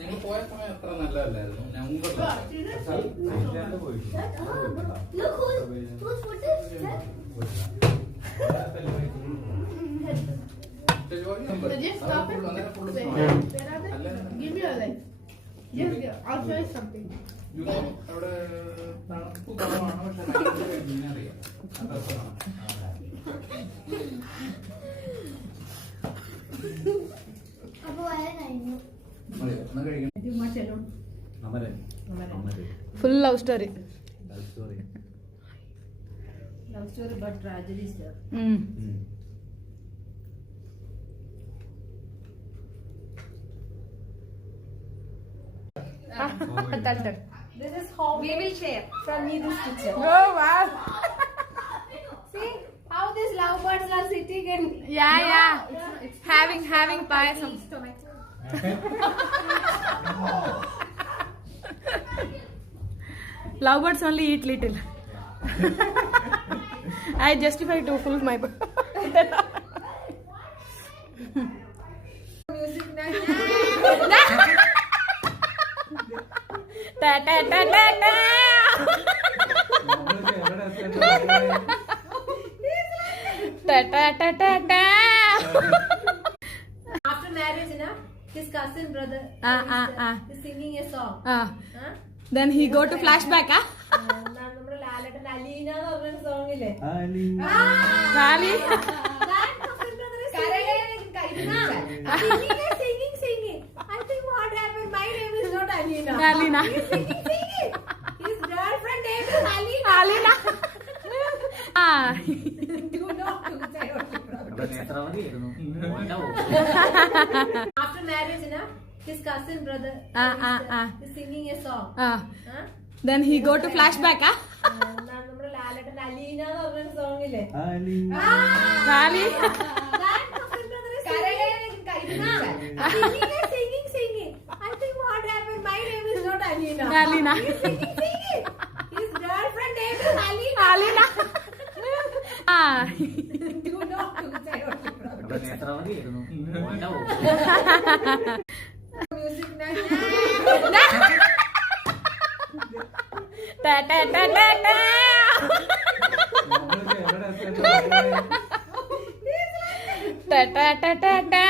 ഞങ്ങൾ പോയ സമയം അത്ര നല്ലതല്ലായിരുന്നു. അവിടെ തണുപ്പ് കുറവാണ്, പക്ഷെ അറിയാം. Full love story. Love story, but tragedy is there. This is how we will share from me this picture. Oh wow. See how these lovebirds are sitting and Yeah. Having payasam. Lovebirds only eat little. I justify to full my. music na. Ta ta ta ta ta. Ta ta ta ta ta. After marriage, na, his cousin brother is singing a song. Then he go to flashback, ah? നമ്മുടെ ലാലേട്ടൻ അലീന എന്ന് പറഞ്ഞ song ഇല്ലേ? Rally. Singing. I think what happened? My name is not Alina. Alina. He's singing. His girlfriend name is Alina. Alina. You know. After marriage, na, his cousin brother is singing a song. Then he go to flashback, ah? നമ്മുടെ ലാലേട്ടൻ അലീന എന്ന് പറഞ്ഞ song ഇല്ലേ? Rally. Singing. I think what happened? My name is not Alina. Alina. Singing. His girlfriend name is Alina. Alina. You know. Music na. Ta ta ta ta ta. Ta ta ta ta ta.